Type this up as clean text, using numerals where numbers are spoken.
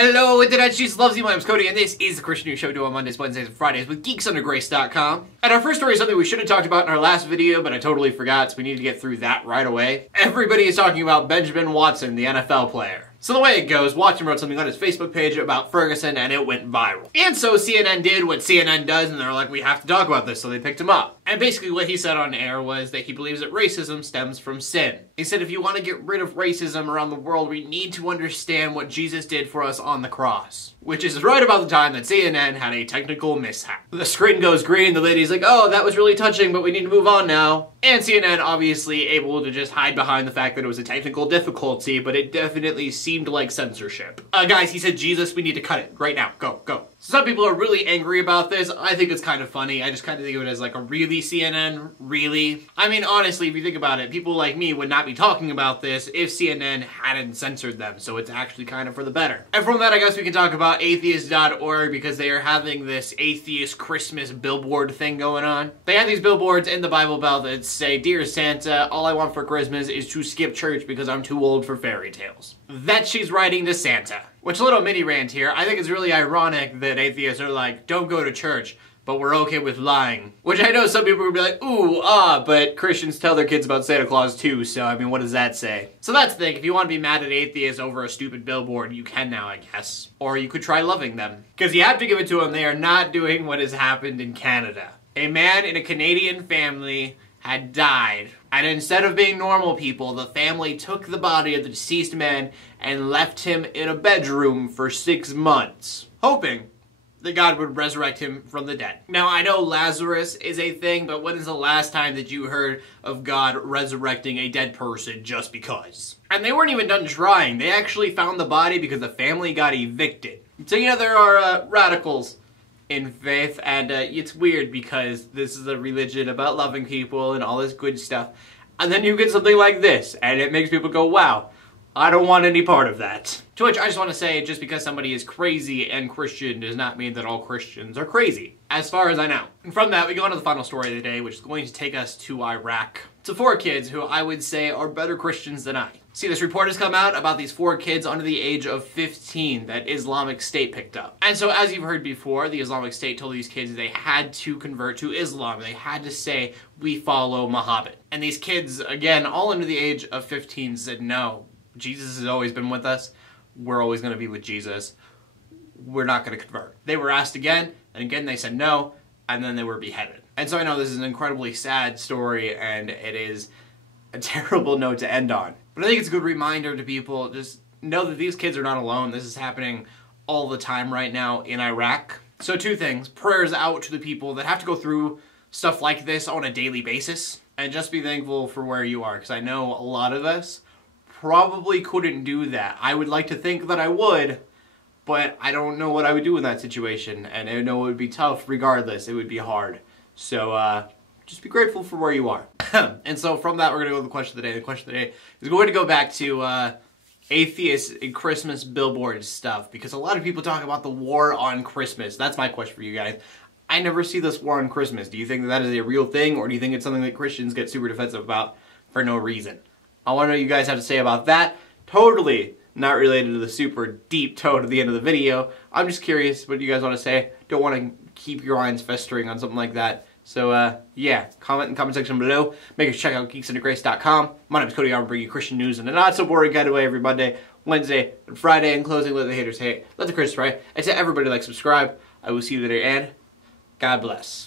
Hello, Internet, Jesus loves you. My name's Cody, and this is the Christian News Show, due on Mondays, Wednesdays, and Fridays with geeksundergrace.com. And our first story is something we should have talked about in our last video, but I totally forgot, so we need to get through that right away. Everybody is talking about Benjamin Watson, the NFL player. So the way it goes, Watson wrote something on his Facebook page about Ferguson, and it went viral. And so CNN did what CNN does, and they're like, we have to talk about this, so they picked him up. And basically what he said on air was that he believes that racism stems from sin. He said, if you want to get rid of racism around the world, we need to understand what Jesus did for us on the cross. Which is right about the time that CNN had a technical mishap. The screen goes green, the lady's like, oh, that was really touching, but we need to move on now. And CNN obviously able to just hide behind the fact that it was a technical difficulty, but it definitely seemed like censorship. Guys, he said, Jesus, we need to cut it right now. Go, go. So some people are really angry about this. I think it's kind of funny. I just kind of think of it as like a really CNN, really. I mean, honestly, if you think about it, people like me would not be talking about this if CNN hadn't censored them. So it's actually kind of for the better. And from that, I guess we can talk about atheist.org because they are having this atheist Christmas billboard thing going on. They have these billboards in the Bible Belt that say, Dear Santa, all I want for Christmas is to skip church because I'm too old for fairy tales. That she's writing to Santa. Which, little mini rant here, I think it's really ironic that atheists are like, don't go to church, but we're okay with lying. Which I know some people would be like, ooh, but Christians tell their kids about Santa Claus too, so I mean, what does that say? So that's the thing, if you want to be mad at atheists over a stupid billboard, you can now, I guess. Or you could try loving them. Because you have to give it to them, they are not doing what has happened in Canada. A man in a Canadian family had died, and instead of being normal people, the family took the body of the deceased man and left him in a bedroom for 6 months, hoping that God would resurrect him from the dead. Now, I know Lazarus is a thing, but when is the last time that you heard of God resurrecting a dead person just because? And they weren't even done trying. They actually found the body because the family got evicted. So, you know, there are radicals in faith, and it's weird because this is a religion about loving people and all this good stuff. And then you get something like this, and it makes people go, wow, I don't want any part of that. To which I just want to say, just because somebody is crazy and Christian does not mean that all Christians are crazy, as far as I know. And from that, we go on to the final story of the day, which is going to take us to Iraq. To 4 kids who I would say are better Christians than I. See, this report has come out about these 4 kids under the age of 15 that Islamic State picked up. And so, as you've heard before, the Islamic State told these kids they had to convert to Islam. They had to say, we follow Muhammad. And these kids, again, all under the age of 15, said, no, Jesus has always been with us. We're always going to be with Jesus. We're not going to convert. They were asked again, and again they said no, and then they were beheaded. And so I know this is an incredibly sad story, and it is a terrible note to end on. But I think it's a good reminder to people, just know that these kids are not alone. This is happening all the time right now in Iraq. So 2 things. Prayers out to the people that have to go through stuff like this on a daily basis. And just be thankful for where you are, because I know a lot of us probably couldn't do that. I would like to think that I would, but I don't know what I would do in that situation. And I know it would be tough regardless. It would be hard. So, just be grateful for where you are. And so from that, we're going to go to the question of the day. The question of the day is going to go back to Atheist Christmas Billboard stuff, because a lot of people talk about the war on Christmas. That's my question for you guys. I never see this war on Christmas. Do you think that that is a real thing, or do you think it's something that Christians get super defensive about for no reason? I want to know what you guys have to say about that. Totally not related to the super deep tone at the end of the video. I'm just curious what you guys want to say. Don't want to keep your minds festering on something like that. So, yeah, comment in the comment section below. Make sure to check out geeksundergrace.com. My name is Cody. I'll bring you Christian news and a not-so-boring guideway every Monday, Wednesday, and Friday. In closing, let the haters hate, let the Christians pray. And to everybody, like, subscribe. I will see you later, and God bless.